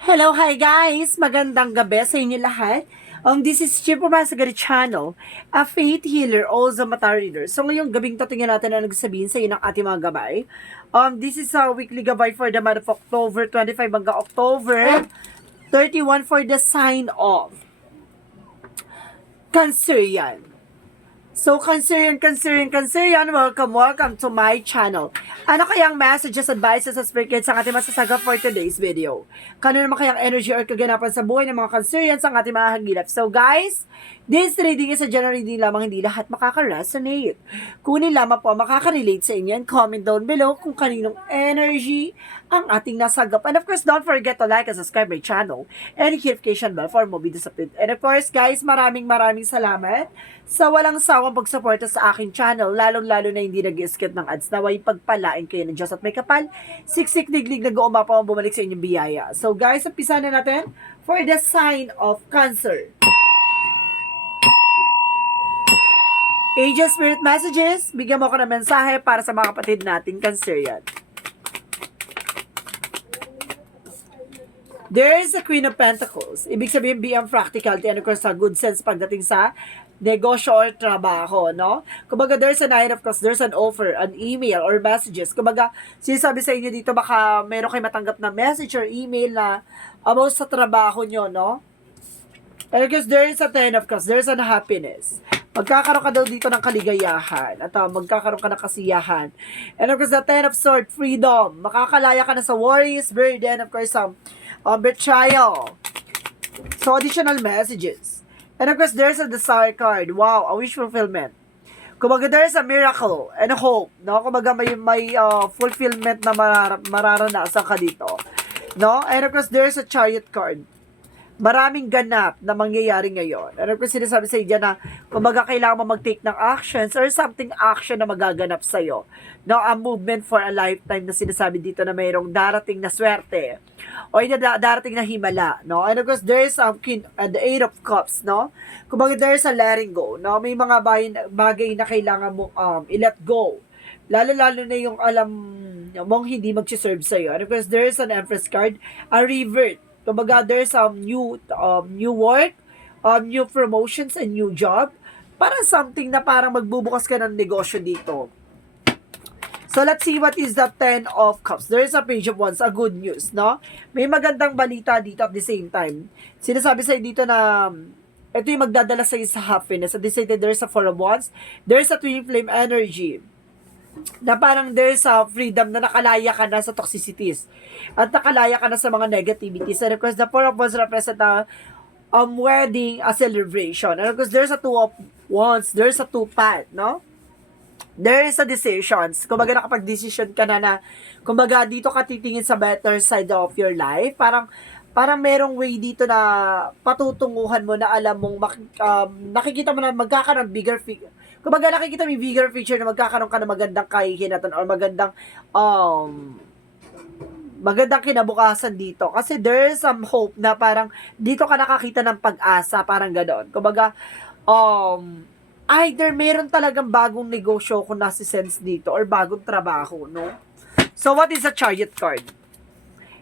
Hello, hi guys! Magandang gabi sa inyo lahat. This is Chipo Masagari Channel, a faith healer, also mata reader. So ngayong gabing to, tingnan natin ang nagsasabihin sa iyo ng ating mga gabay. This is a weekly gabay for the month of October 25 hanggang October 31 for the sign of Cancer yan. So, Cancer yan, welcome to my channel. Ano kayang messages, advices, at spirit sa ating masasaga for today's video? Kano naman kayang energy or kaganapan sa buhay ng mga Cancer yan sa ating mga hagilap? So, guys, this reading is a general reading lamang, hindi lahat makaka-resonate. Kunin lamang po makaka-relate sa inyo and comment down below kung kaninong energy ang ating nasagap. And of course, don't forget to like and subscribe my channel and notification bell for more videos update. And of course, guys, maraming salamat sa walang sawang pagsuporta sa aking channel, lalong-lalo na hindi nag-skip ng ads. Naway pagpalain kayo ng Diyos at may kapal, siksik diglig nag-uumapa ang bumalik sa inyong biyaya. So guys, umpisa na natin for the sign of Cancer. Angel Spirit Messages, bigyan mo ko ng mensahe para sa mga kapatid nating Cancerian. There is a Queen of Pentacles. Ibig sabihin, beyond practicality and of course, sa good sense pagdating sa negosyo or trabaho, no? Kumbaga, there's a Nine of Cups, there's an offer, an email or messages. Kumbaga, sinasabi sa inyo dito, baka meron kayo matanggap na message or email na about sa trabaho nyo, no? And because there is a Ten of Cups, there's an happiness. Magkakaroon ka daw dito ng kaligayahan at magkakaroon ka ng kasiyahan. And of course, the Ten of Swords, freedom. Makakalaya ka na sa worries, burden, of course, betrayal. So, additional messages. And of course, there's a desire card. Wow, a wish fulfillment. Kumbaga, there's a miracle and hope. No? Kumbaga, may fulfillment na mararanasan ka dito. No? And of course, there's a chariot card. Maraming ganap na mangyayari ngayon. Ano ko sinasabi sa inyo na kumbaga kailangan mo mag-take ng actions or something action na magaganap sa'yo. No, a movement for a lifetime na sinasabi dito na mayroong darating na swerte o darating na himala. No? And of course, there's the Eight of Cups. No? Kumbaga there's a letting go. No? May mga bagay na kailangan mo i-let go. Lalo-lalo na yung alam mong hindi mag-serve sa'yo. And of course, there's an Empress card, a revert. Kumbaga, there's new work, new promotions, and new job. Parang something na parang magbubukas ka ng negosyo dito. So, let's see what is the Ten of Cups. There is a Page of Wands, a good news, no? May magandang balita dito at the same time. Sinasabi sa'yo dito na ito yung magdadala sa'yo sa happiness. At the same time, there's a Four of Wands. There's a Twin Flame energy na parang there's a freedom na nakalaya ka na sa toxicities at nakalaya ka na sa mga negativities. And of course, the Four of Wands represent a wedding, a celebration. And of course, there's a Two of Wands, there's a two-path, no? There is a decisions. Kumbaga, nakapag-decision ka na kumbaga, dito ka titingin sa better side of your life. Parang merong way dito na patutunguhan mo na alam mong nakikita mo na magkakaroon bigger figure. Kumbaga nakikita mo yung bigger picture na magkakaroon ka ng magandang kahihinatan or magandang kinabukasan dito. Kasi there's some hope na parang dito ka nakakita ng pag-asa, parang ganoon. Kumbaga, either meron talagang bagong negosyo kung nasi-sense dito or bagong trabaho, no? So, what is a Chariot card?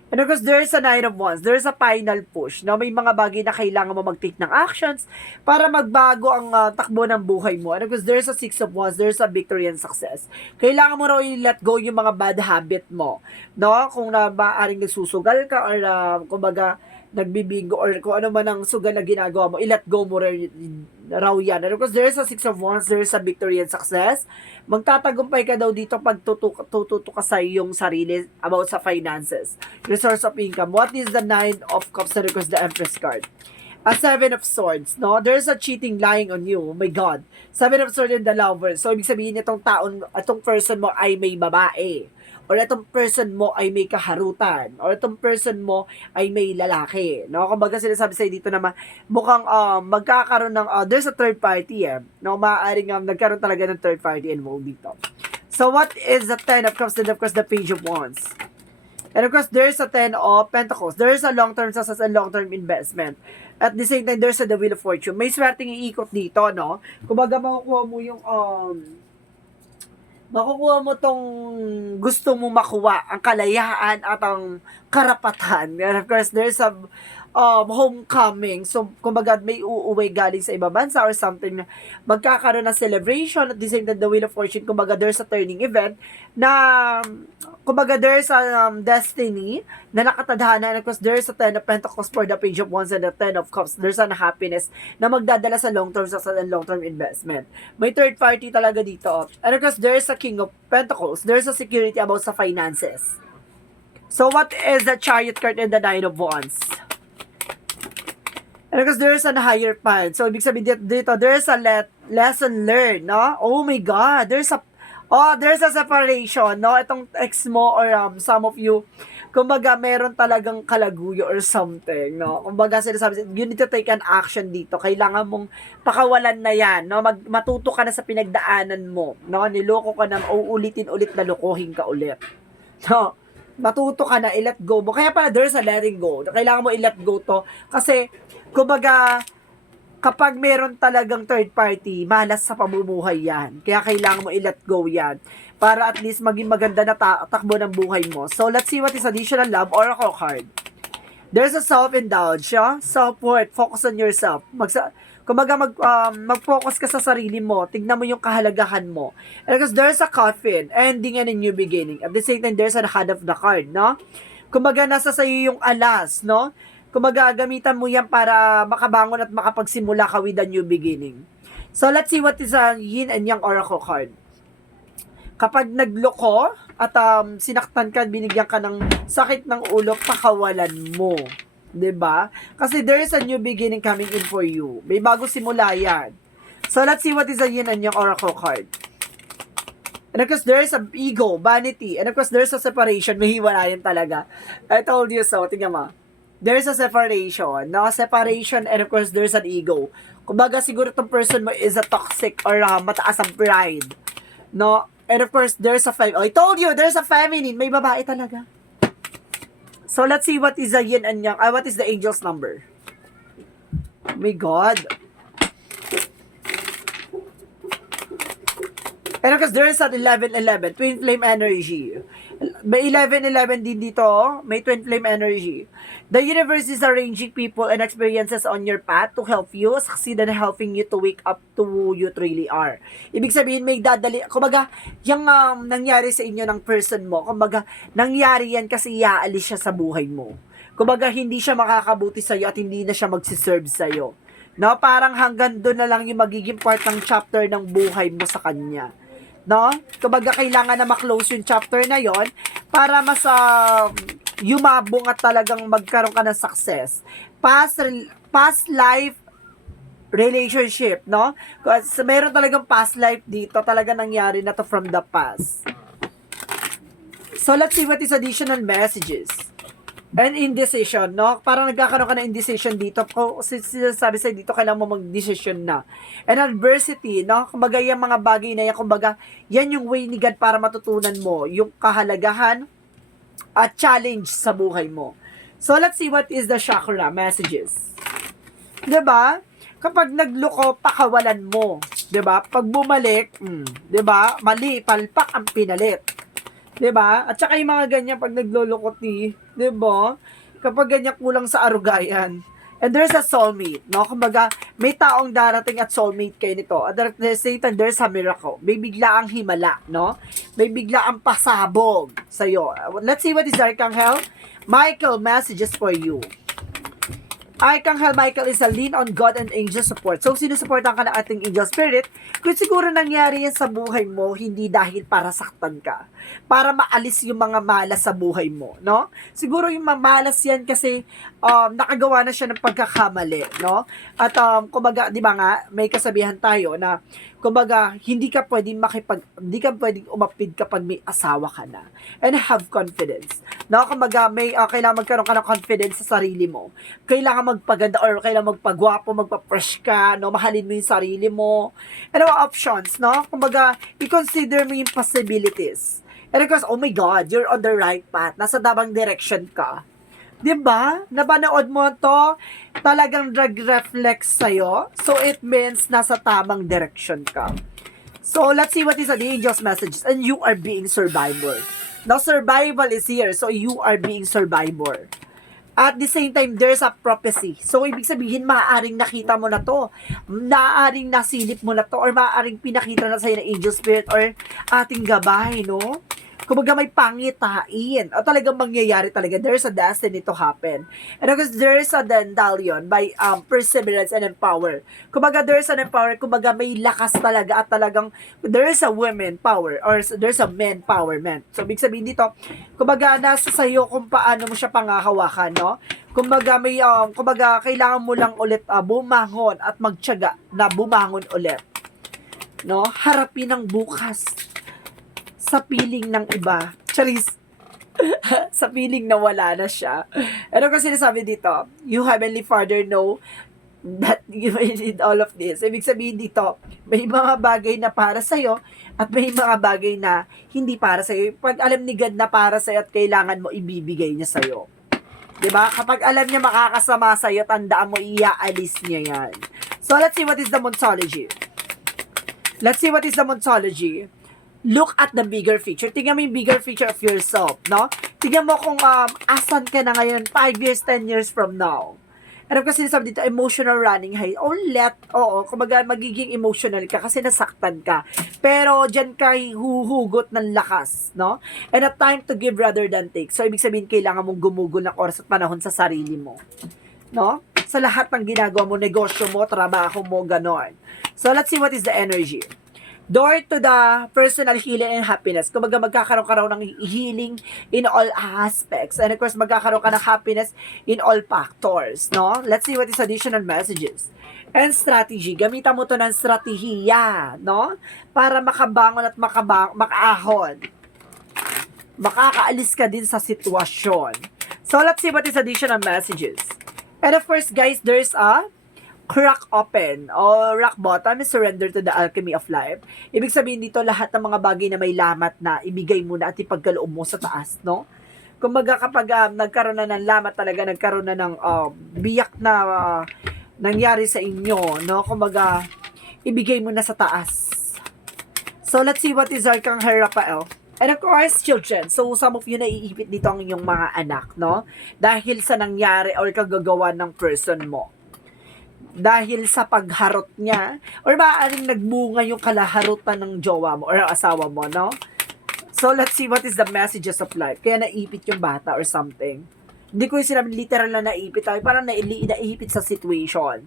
And of course, there's a Nine of Wands. There's a final push. No? May mga bagay na kailangan mo mag-take ng actions para magbago ang takbo ng buhay mo. And of course, there's a Six of Wands. There's a victory and success. Kailangan mo raw i-let go yung mga bad habit mo. No? Kung maaaring nagsusugal ka or kumbaga nagbibigo or kung ano man ang sugal na ginagawa mo, i-let go mo raw yan. And of course, there's a Six of Wands, there's a victory and success. Magtatagumpay ka daw dito pag tututo ka sa iyong sarili about sa finances. Resource of income. What is the Nine of Cups? And of course, the Empress card. A Seven of Swords, no? There's a cheating lying on you. Oh my God. Seven of Swords and the Lover. So, ibig sabihin itong person mo ay may babae. Or itong person mo ay may kaharutan. Or itong person mo ay may lalaki. No? Kumbaga sinasabi sa'yo dito naman, mukhang magkakaroon ng, there's a third party No? Maaaring nagkaroon talaga ng third party involved dito. So, what is the Ten of Cups? And of course, the Page of Wands. And of course, there's a Ten of Pentacles. There's a long-term success and long-term investment. At the same time, there's a the Wheel of Fortune. May swerteng iikot dito, no? Kumbaga, makukuha mo yung makukuha mo tong gusto mo makuha, ang kalayaan at ang karapatan. And of course, there's a homecoming. So, kumbaga, may uuwi galing sa ibang bansa or something na magkakaroon ng celebration at the same time, the Wheel of Fortune, kumbaga, there's a turning event na, kumbaga, there's a destiny na nakatadhana. And of course, there's a Ten of Pentacles for the Page of Wands and the Ten of Cups. There's an happiness na magdadala sa long-term success and long-term investment. May third party talaga dito. And of course, there's a King of Pentacles. There's a security about sa finances. So, what is the Chariot card and the Nine of Wands? And because there's a higher pan. So, ibig sabihin dito, there's a lesson learned, no? Oh my God, there's a separation, no? Itong ex mo or some of you, kumbaga, meron talagang kalaguyo or something, no? Kumbaga, sinasabi, you need to take an action dito. Kailangan mong pakawalan na yan, no? Matuto ka na sa pinagdaanan mo, no? Niloko ka na, uulitin-ulit na lokohin ka ulit. No? Matuto ka na, i-let go mo. Kaya pala, there's a letting go. Kailangan mo i-let go to. Kasi, kumbaga, kapag meron talagang third party, malas sa pamumuhay yan. Kaya kailangan mo i-let go yan. Para at least maging maganda na takbo ng buhay mo. So, let's see what is additional love oracle card. There's a self-indulge, self-worth, focus on yourself. Kumbaga, mag-focus ka sa sarili mo. Tignan mo yung kahalagahan mo. And because there's a coffin, ending and a new beginning. At the same time, there's a hand of the card, no? Kumbaga, nasa sa'yo yung alas, no? Kumbaga, gamitan mo yan para makabangon at makapagsimula ka with a new beginning. So, let's see what is a yin and yang oracle card. Kapag nagloko at sinaktan ka, binigyan ka ng sakit ng ulo, pakawalan mo. 'Di ba? Kasi there is a new beginning coming in for you. May bago simula yan. So, let's see what is a yin and yang oracle card. And of course, there is a ego, vanity. And of course, there's a separation. May hiwalayan talaga. I told you so. Tingnan mo. There's a separation. No? Separation and of course, there's an ego. Kumbaga, siguro itong person mo is a toxic or mataas ang pride. No? And of course, there's a I told you, there's a feminine. May babae talaga. So, let's see what is the yin and yang. What is the angel's number? Oh my God. And of course, there is an 11-11. Twin flame energy. May 11-11 din dito. May twin flame energy. The universe is arranging people and experiences on your path to help you succeed and helping you to wake up to who you truly are. Ibig sabihin, may dadali, kumbaga, yung nangyari sa inyo ng person mo, kumbaga, nangyari yan kasi iaalis siya sa buhay mo. Kumbaga, hindi siya makakabuti sa'yo at hindi na siya magsiserve sa'yo. No? Parang hanggang doon na lang yung magiging part ng chapter ng buhay mo sa kanya. No? Kumbaga, kailangan na ma-close yung chapter na yon para mas yumabong at talagang magkaroon ka ng success. Past life relationship, no? Kasi meron talagang past life dito, talaga nangyari na to from the past. So, let's see what is additional messages. And indecision, no? Parang nagkakaroon ka ng indecision dito. Kung sinasabi sa'yo dito, kailangan mo mag-decision na. And adversity, no? Kumbaga, yung mga bagay na yan, kumbaga, yan yung way ni God para matutunan mo yung kahalagahan at challenge sa buhay mo. So, let's see what is the chakra messages. Diba? Kapag nagloko, pakawalan mo. Diba? Pag bumalik, diba? Mali, palpak ang pinalit. 'Di ba? At saka yung mga ganyan pag naglolokoti, 'di ba? Kapag ganyan kulang sa arugayan. And there's a soulmate, no? Kumbaga, may taong darating at soulmate kayo nito. At the same time, there's a miracle. May bigla ang himala, no? May bigla ang pasabog sa'yo. Let's see what is Archangel Michael messages for you. Archangel Michael is a lean on God and angel support. So, sinusuportan ka ng ating angel spirit kung siguro nangyari yan sa buhay mo, hindi dahil para saktan ka. Para maalis yung mga malas sa buhay mo, no? Siguro yung mamalas yan kasi nakagawa na siya ng pagkakamali, no? At kumbaga, di ba nga, may kasabihan tayo na kumbaga, hindi ka pwedeng umapid kapag may asawa ka na. And have confidence. No? Kumbaga, kailangan magkaroon ka ng confidence sa sarili mo. Kailangan magpaganda or kailangan magpagwapo, magpa-fresh ka, no? Mahalin mo yung sarili mo. And options, no? Kumbaga, i-consider mo yung possibilities. And of course, oh my God, you're on the right path. Nasa tamang direction ka. Diba? Napanood mo to, talagang drag-reflex sa'yo. So, it means nasa tamang direction ka. So, let's see what is the angel's messages. And you are being survivor. Now, survival is here. So, you are being survivor. At the same time, there's a prophecy. So, ibig sabihin, maaaring nakita mo na to. Maaaring nasilip mo na to. Or maaaring pinakita na sa'yo ng angel spirit or ating gabay, no? Kumbaga may pangitain. O talagang mangyayari talaga. There's a destiny to happen. And of course, there's a dandalion by perseverance and empower. Kumbaga, there's an empower. Kumbaga, may lakas talaga at talagang there's a women power or there's a men empowerment. So, ibig sabihin dito, kumbaga, nasa sa'yo kung paano mo siya pangahawakan, no? Kumbaga, kumbaga, kailangan mo lang ulit bumangon at magtiyaga na bumangon ulit. No? Harapin ang bukas sa piling ng iba. Charis. Sa piling na wala na siya. Ano kasi sinasabi dito? You Heavenly Father know that you need all of this. Ibig sabihin dito, may mga bagay na para sa'yo at may mga bagay na hindi para sa'yo. Pag alam ni God na para sa'yo at kailangan mo, ibibigay niya sa'yo. Diba? Kapag alam niya makakasama sa'yo, tandaan mo, iaalis niya yan. So, let's see what is the Monsology. Let's see what is the Monsology. Look at the bigger picture. Tingnan mo yung bigger picture of yourself, no? Tingnan mo kung asan ka na ngayon 5 years, 10 years from now. Ano kasi sabi dito, emotional running high. Kumbaga magiging emotional ka kasi nasaktan ka. Pero dyan ka huhugot ng lakas, no? And a time to give rather than take. So, ibig sabihin, kailangan mong gumugol ng oras at panahon sa sarili mo. No? Sa lahat ng ginagawa mo, negosyo mo, trabaho mo, ganon. So, let's see what is the energy. Door to the personal healing and happiness. Kumbaga magkakaroon ka raw ng healing in all aspects. And of course, magkakaroon ka ng happiness in all factors. No? Let's see what is additional messages. And strategy. Gamitan mo to ng strategiya. No? Para makabangon at makaahon. Makakaalis ka din sa sitwasyon. So, let's see what is additional messages. And of course, guys, there's a crack open o rock bottom is surrender to the alchemy of life. Ibig sabihin dito, lahat ng mga bagay na may lamat na ibigay mo na at ipagkaloob mo sa taas, no? Kumbaga kapag nagkaroon na ng lamat talaga, nagkaroon na ng biyak na nangyari sa inyo, no? Kumbaga, ibigay mo na sa taas. So, let's see what is Archangel Raphael. And of course, children. So, some of you naiipit dito ang inyong mga anak, no? Dahil sa nangyari or kagagawa ng person mo. Dahil sa pagharot niya, or maaaring nagbunga yung kalaharutan ng jowa mo or asawa mo, no? So, let's see what is the messages of life. Kaya naipit yung bata or something. Hindi ko yung sinabi literal na naipit. Parang naipit sa situation.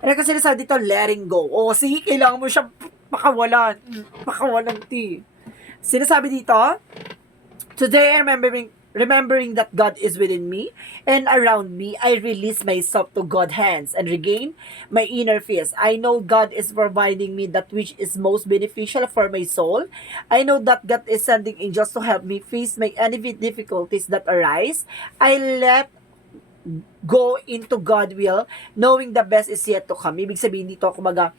And kasi sinasabi dito, letting go. O, sige, kailangan mo siya pakawalan. Pakawalan, sinasabi dito, today I'm remembering that God is within me and around me, I release myself to God's hands and regain my inner peace. I know God is providing me that which is most beneficial for my soul. I know that God is sending angels to help me face my any difficulties that arise. I let go into God will, knowing the best is yet to come. Ibig sabihin dito, kumbaga,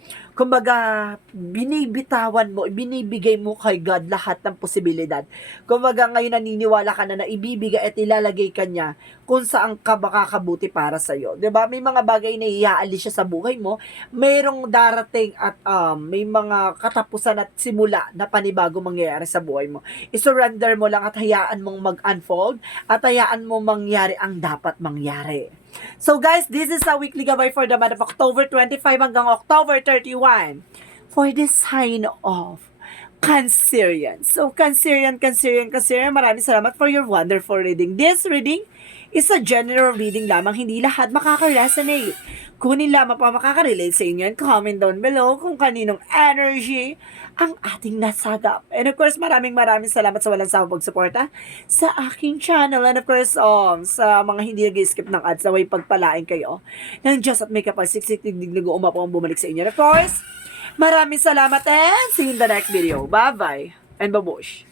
binibitawan mo, binibigay mo kay God lahat ng posibilidad. Kumbaga, ngayon naniniwala ka na ibibigay at ilalagay ka niya kung saan ka makakabuti para sa'yo. Diba? May mga bagay na iaalis siya sa buhay mo, mayroong darating at may mga katapusan at simula na panibago mangyayari sa buhay mo. I-surrender mo lang at hayaan mong mag-unfold at hayaan mo mangyari ang dapat mangyari. So guys, this is a weekly gabay for the month of October 25 hanggang October 31 for the sign of Cancerian. So Cancerian, maraming salamat for your wonderful reading. This reading is a general reading lamang, hindi lahat makaka-resonate. Kunin lamang pa makaka-relate sa inyo and comment down below kung kaninong energy ang ating nasagap. And of course, maraming salamat sa walang sawang pagsuporta sa aking channel. And of course, sa mga hindi nag-skip ng ads, naway pagpalain kayo ng Diyos at may kapasiksitig na umapo ang bumalik sa inyo. And of course, maraming salamat and see you in the next video. Bye-bye and babush!